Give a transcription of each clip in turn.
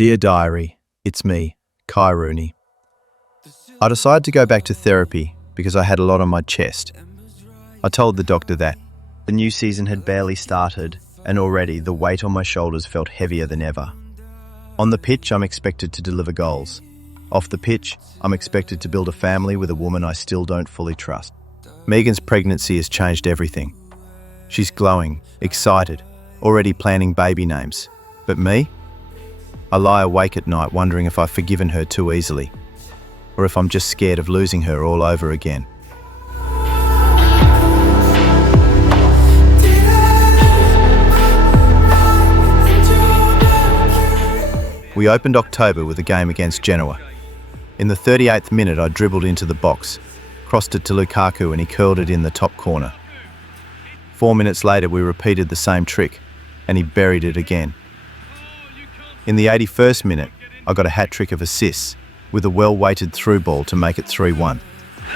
Dear Diary, it's me, Kai Rooney. I decided to go back to therapy because I had a lot on my chest. I told the doctor that the new season had barely started and already the weight on my shoulders felt heavier than ever. On the pitch, I'm expected to deliver goals. Off the pitch, I'm expected to build a family with a woman I still don't fully trust. Megan's pregnancy has changed everything. She's glowing, excited, already planning baby names. But me? I lie awake at night wondering if I've forgiven her too easily, or if I'm just scared of losing her all over again. We opened October with a game against Genoa. In the 38th minute, I dribbled into the box, crossed it to Lukaku and he curled it in the top corner. 4 minutes later, we repeated the same trick and he buried it again. In the 81st minute, I got a hat-trick of assists with a well-weighted through ball to make it 3-1. And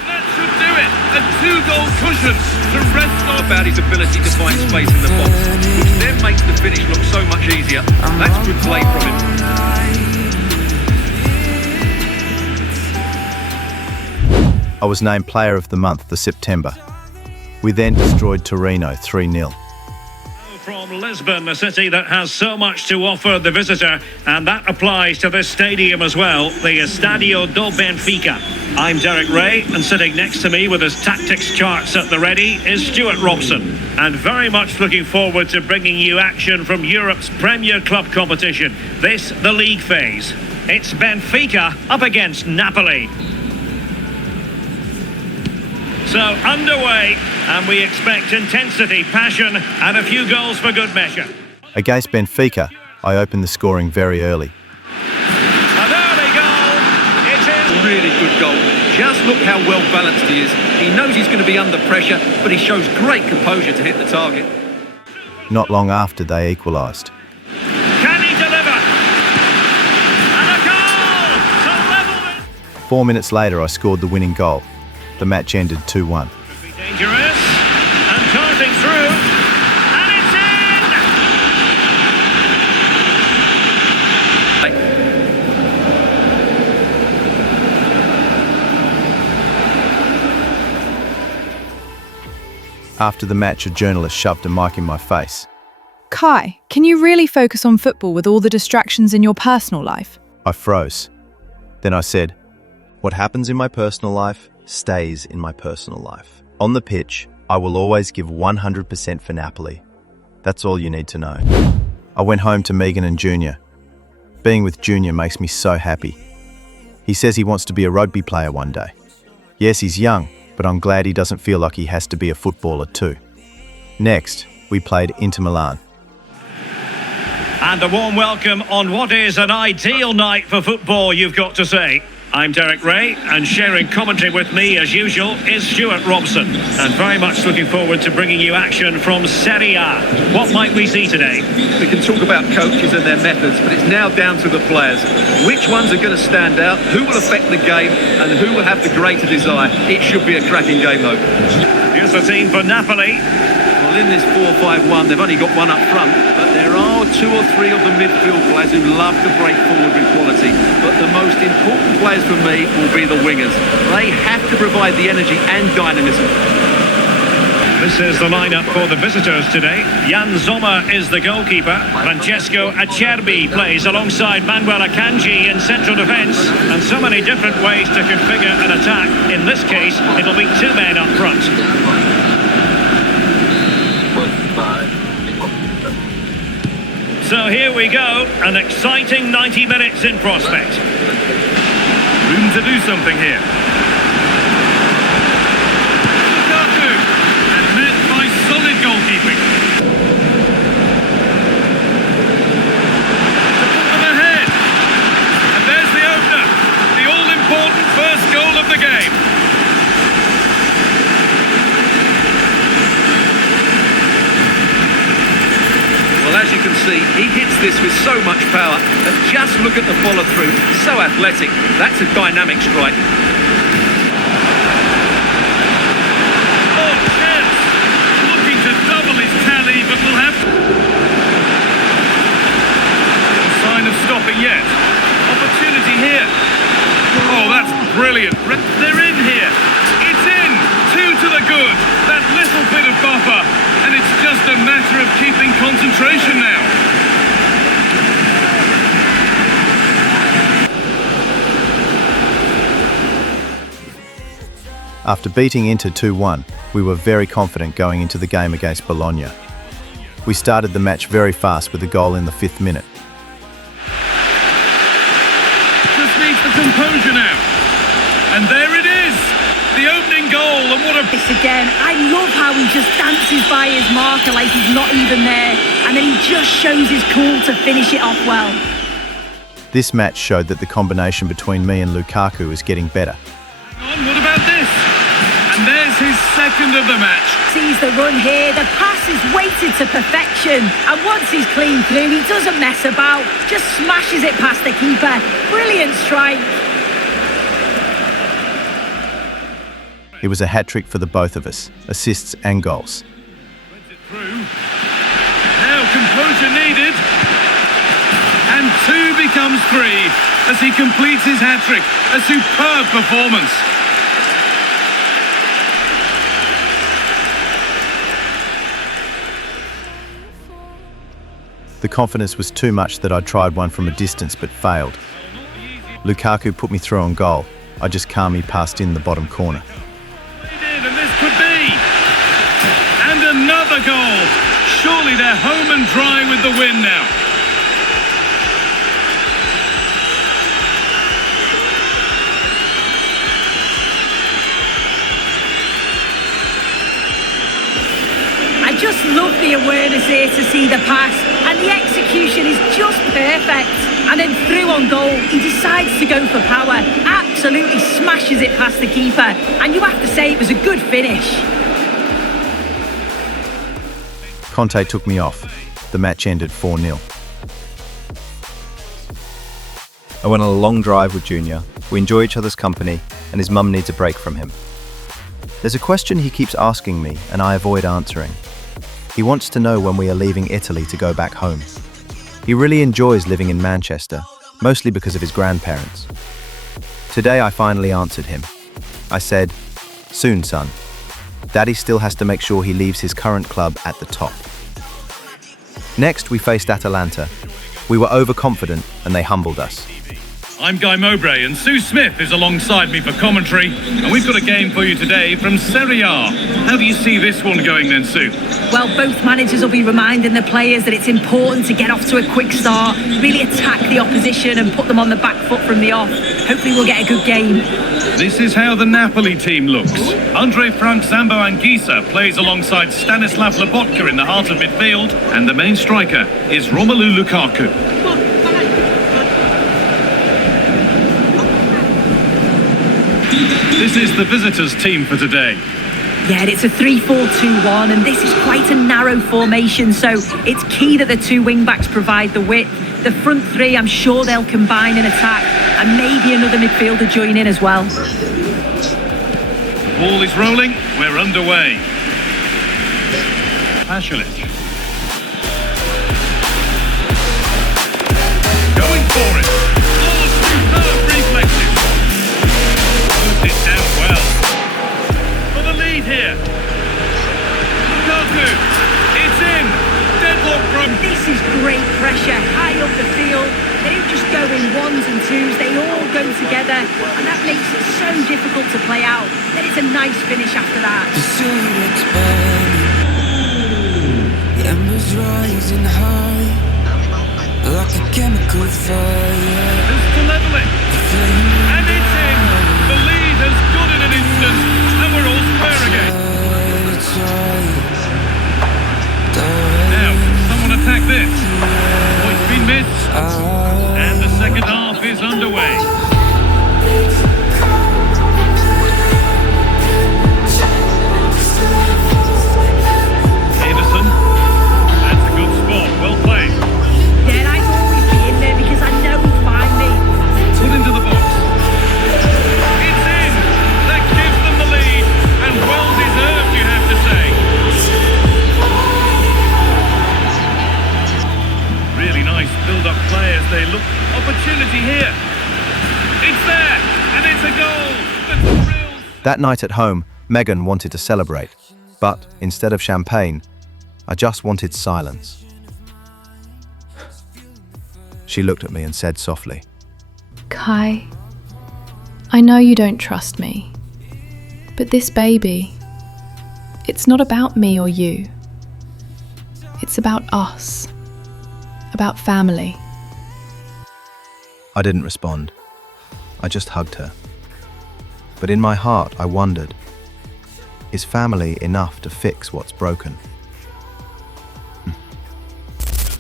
that should do it. A two-goal cushion to rest about his ability to find space in the box, which then makes the finish look so much easier. That's good play from him. I was named Player of the Month for September. We then destroyed Torino 3-0. From Lisbon, a city that has so much to offer the visitor, and that applies to this stadium as well, the Estadio do Benfica. I'm Derek Ray, and sitting next to me with his tactics charts at the ready is Stuart Robson, and very much looking forward to bringing you action from Europe's premier club competition, this the league phase. It's Benfica up against Napoli. So underway, and we expect intensity, passion, and a few goals for good measure. Against Benfica, I opened the scoring very early. An early goal! It is really good goal. Just look how well balanced he is. He knows he's going to be under pressure, but he shows great composure to hit the target. Not long after, they equalised. Can he deliver? And a goal to level it! 4 minutes later, I scored the winning goal. The match ended 2-1. Could be dangerous, and darting through, and it's in! After the match, a journalist shoved a mic in my face. Kai, can you really focus on football with all the distractions in your personal life? I froze. Then I said, "What happens in my personal life stays in my personal life. On the pitch, I will always give 100% for Napoli. That's all you need to know." I went home to Megan and Junior. Being with Junior makes me so happy. He says he wants to be a rugby player one day. Yes, he's young, but I'm glad he doesn't feel like he has to be a footballer too. Next, we played Inter Milan. And a warm welcome on what is an ideal night for football, you've got to say. I'm Derek Ray, and sharing commentary with me, as usual, is Stuart Robson. And very much looking forward to bringing you action from Serie A. What might we see today? We can talk about coaches and their methods, but it's now down to the players. Which ones are going to stand out, who will affect the game, and who will have the greater desire? It should be a cracking game, though. Here's the team for Napoli. Well, in this 4-5-1, they've only got one up front, but there are two or three of the midfield players who love to break forward with quality. But the most important players for me will be the wingers. They have to provide the energy and dynamism. This is the lineup for the visitors today. Jan Sommer is the goalkeeper. Francesco Acerbi plays alongside Manuel Akanji in central defence. And so many different ways to configure an attack. In this case, it'll be two men up front. So here we go, an exciting 90 minutes in prospect. Room to do something here. Lukaku, and met by solid goalkeeping. To put them ahead. And there's the opener, the all-important first goal of the game. Well, as you can see, he hits this with so much power, and just look at the follow-through. So athletic. That's a dynamic strike. Oh, chance! Looking to double his tally, but will have to... Sign sign of stopping yet. Opportunity here. Oh, that's brilliant. They're in here. It's in. 2 to the good. That little bit of buffer. And it's just a matter of keeping concentration now. After beating Inter 2-1, we were very confident going into the game against Bologna. We started the match very fast with a goal in the 5th minute. Just needs the composure now. And there it is. The opening goal, and what a... This again, I love how he just dances by his marker like he's not even there, and then he just shows his cool to finish it off well. This match showed that the combination between me and Lukaku is getting better. What about this? And there's his second of the match. Sees the run here, the pass is weighted to perfection, and once he's clean through, he doesn't mess about, just smashes it past the keeper. Brilliant strike. It was a hat-trick for the both of us, assists and goals. Runs it through. Now composure needed. And 2 becomes 3 as he completes his hat-trick. A superb performance. The confidence was too much that I tried one from a distance but failed. Lukaku put me through on goal. I just calmly passed in the bottom corner. And this could be. And another goal. Surely they're home and dry with the win now. I just love the awareness here to see the pass, and the execution is just perfect. And then through on goal, he decides to go for power, absolutely smashes it past the keeper, and you have to say it was a good finish. Conte took me off. The match ended 4-0. I went on a long drive with Junior. We enjoy each other's company, and his mum needs a break from him. There's a question he keeps asking me, and I avoid answering. He wants to know when we are leaving Italy to go back home. He really enjoys living in Manchester, mostly because of his grandparents. Today I finally answered him. I said, "Soon, son. Daddy still has to make sure he leaves his current club at the top." Next, we faced Atalanta. We were overconfident and they humbled us. I'm Guy Mowbray, and Sue Smith is alongside me for commentary, and we've got a game for you today from Serie A. How do you see this one going then, Sue? Well, both managers will be reminding the players that it's important to get off to a quick start, really attack the opposition and put them on the back foot from the off. Hopefully we'll get a good game. This is how the Napoli team looks. Andre Frank Zambo Anguissa plays alongside Stanislav Lobotka in the heart of midfield, and the main striker is Romelu Lukaku. This is the visitors' team for today. Yeah, it's a 3-4-2-1, and this is quite a narrow formation, so it's key that the 2 wing-backs provide the width. The front 3, I'm sure they'll combine and attack, and maybe another midfielder join in as well. The ball is rolling, we're underway. Pasalic. Going for it. Oh, superb reflexes. Moves it down well. For the lead here. Lukaku. It's in. Deadlock from... This is great pressure, high up the field. They don't just go in 1s and 2s, they all go together, and that makes it so difficult to play out. Then it's a nice finish after that. The silhouette's burning, the embers rising high, like a chemical fire. Just to level it. And it's in. The lead has gone in an instant, and we're all square again. Now, someone attack this. Point's been missed, and the second half is underway. Davison, that's a good spot, well played. Yeah, I'd always be in there because I know he'd find me. Put into the box. It's in. That gives them the lead, and well deserved, you have to say. Really nice build-up players. They look opportunity here. It's there, and it's a goal. That's a real... That night at home, Megan wanted to celebrate, but instead of champagne, I just wanted silence. She looked at me and said softly, Kai, I know you don't trust me, but this baby, it's not about me or you. It's about us, about family. I didn't respond. I just hugged her. But in my heart, I wondered, is family enough to fix what's broken?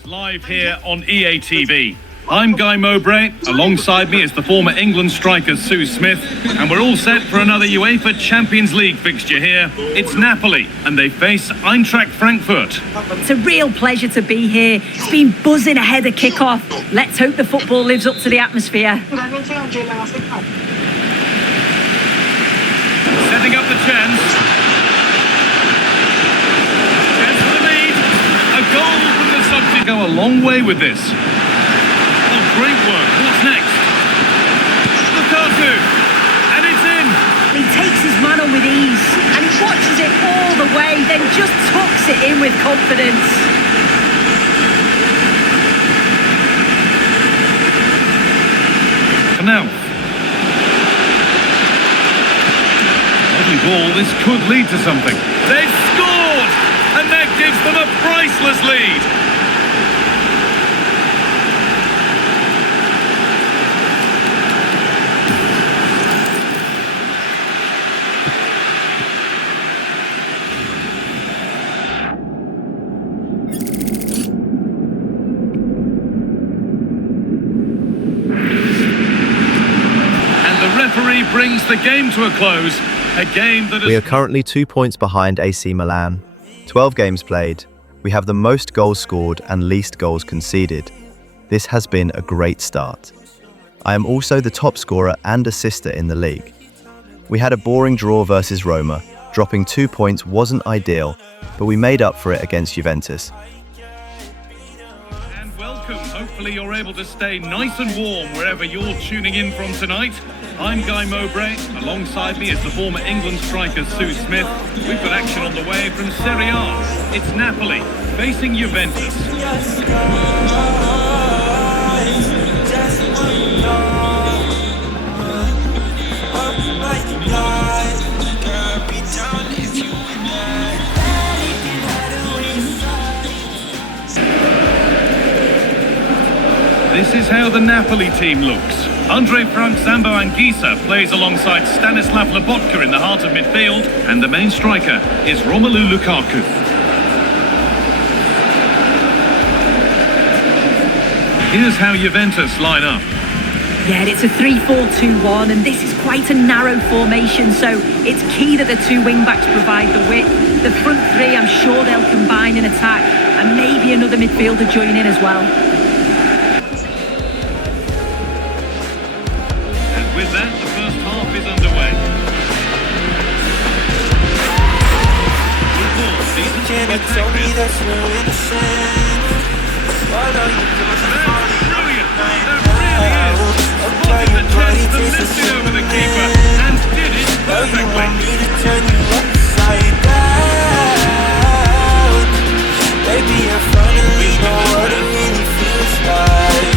Live here on EA TV. I'm Guy Mowbray. Alongside me is the former England striker Sue Smith, and we're all set for another UEFA Champions League fixture here. It's Napoli, and they face Eintracht Frankfurt. It's a real pleasure to be here. It's been buzzing ahead of kick-off. Let's hope the football lives up to the atmosphere. Setting up the chance. Chance for the lead. A goal from the substitute. Go a long way with this. Oh, great work. What's next? Lukaku. And it's in. He takes his man on with ease, and he watches it all the way, then just tucks it in with confidence. Now. Lovely ball, this could lead to something. They've scored! And that gives them a priceless lead. And the referee brings the game to a close. A game that We are currently 2 points behind AC Milan. 12 games played. We have the most goals scored and least goals conceded. This has been a great start. I am also the top scorer and assister in the league. We had a boring draw versus Roma. Dropping 2 points wasn't ideal, but we made up for it against Juventus. And welcome. Hopefully you're able to stay nice and warm wherever you're tuning in from tonight. I'm Guy Mowbray. Alongside me is the former England striker Sue Smith. We've got action on the way from Serie A. It's Napoli facing Juventus. This is how the Napoli team looks. Andre Frank Zambo Anguissa plays alongside Stanislav Lobotka in the heart of midfield, and the main striker is Romelu Lukaku. Here's how Juventus line up. Yeah, it's a 3-4-2-1, and this is quite a narrow formation, so it's key that the two wing-backs provide the width. The front three, I'm sure they'll combine in attack, and maybe another midfielder join in as well. With that, the first half is underway. Good ball, decent attack. That's brilliant. That really is. Spotted the chance to lift it over the keeper and did it perfectly. Baby, I finally know what it really feels like.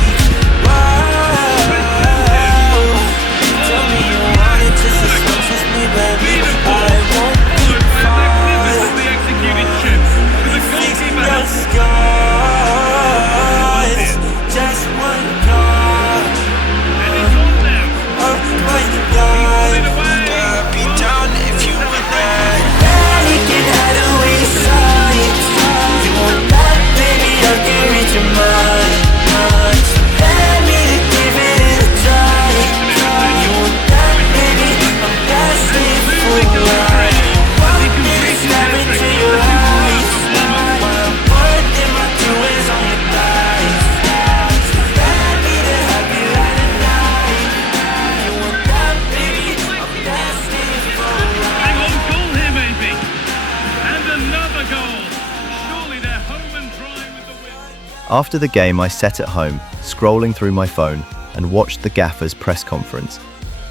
After the game, I sat at home, scrolling through my phone, and watched the gaffer's press conference.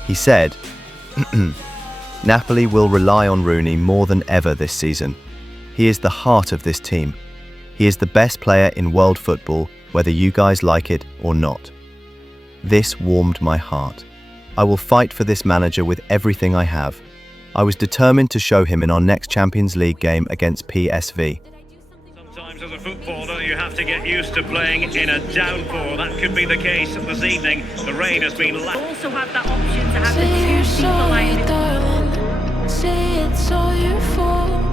He said, Napoli will rely on Rooney more than ever this season. He is the heart of this team. He is the best player in world football, whether you guys like it or not. This warmed my heart. I will fight for this manager with everything I have. I was determined to show him in our next Champions League game against PSV. Sometimes as a footballer you have to get used to playing in a downpour. That could be the case this evening. The rain has been Also have that option to have the two people like say it's all your fault.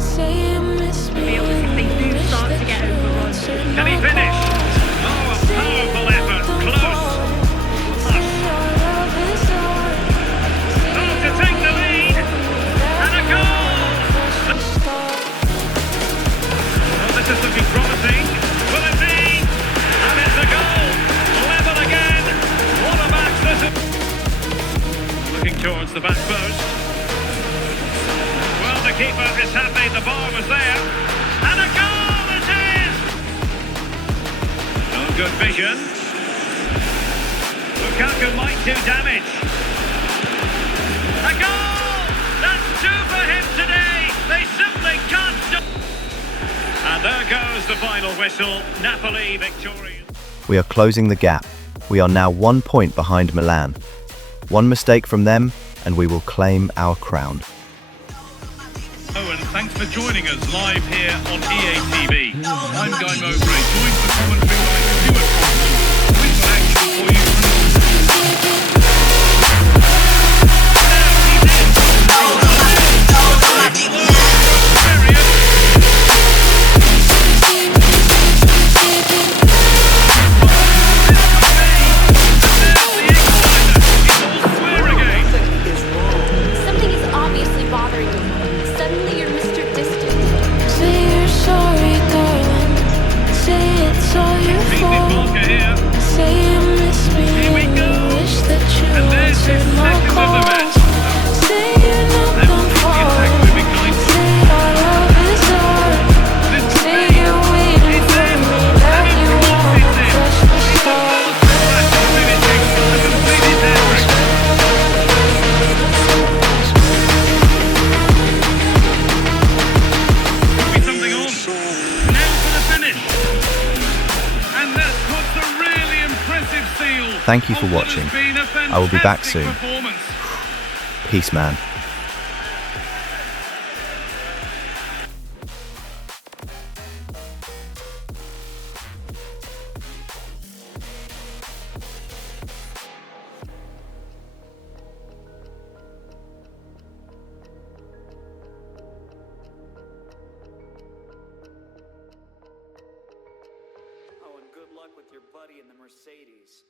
Say you miss me. if they do start to get overrun. Can he finish? Oh, a powerful effort. Close. Oh, to take the lead. And a goal. Oh, this is looking promising. Will it be? And it's a goal. Level again. What a match this is. Looking towards the back post. Well, the keeper is happy. The bar was there. And a goal it is. No good vision. Lukaku might do damage. A goal! That's two for him today. They simply can't stop. And there goes the final whistle. Napoli victorious. We are closing the gap. We are now 1 point behind Milan. One mistake from them, and we will claim our crown. Oh, and thanks for joining us live here on EA TV. I'm Guy Mowbray, joined for commentary by Stuart Thompson. We've got action for you. Something is obviously bothering you. Suddenly you're Mr. Distant. Say you're sorry, darling. Say it's all your fault. Say you miss me. And you wish that you answered my calls. Say you're not done falling. Say our love is hard. Say you're waiting for me. That you want to touch the stars. Something on. Now for the finish. And that puts a really impressive seal. Thank you for on what watching. has been a I will be back fantastic soon. performance. Peace, man. Oh, and good luck with your buddy in the Mercedes.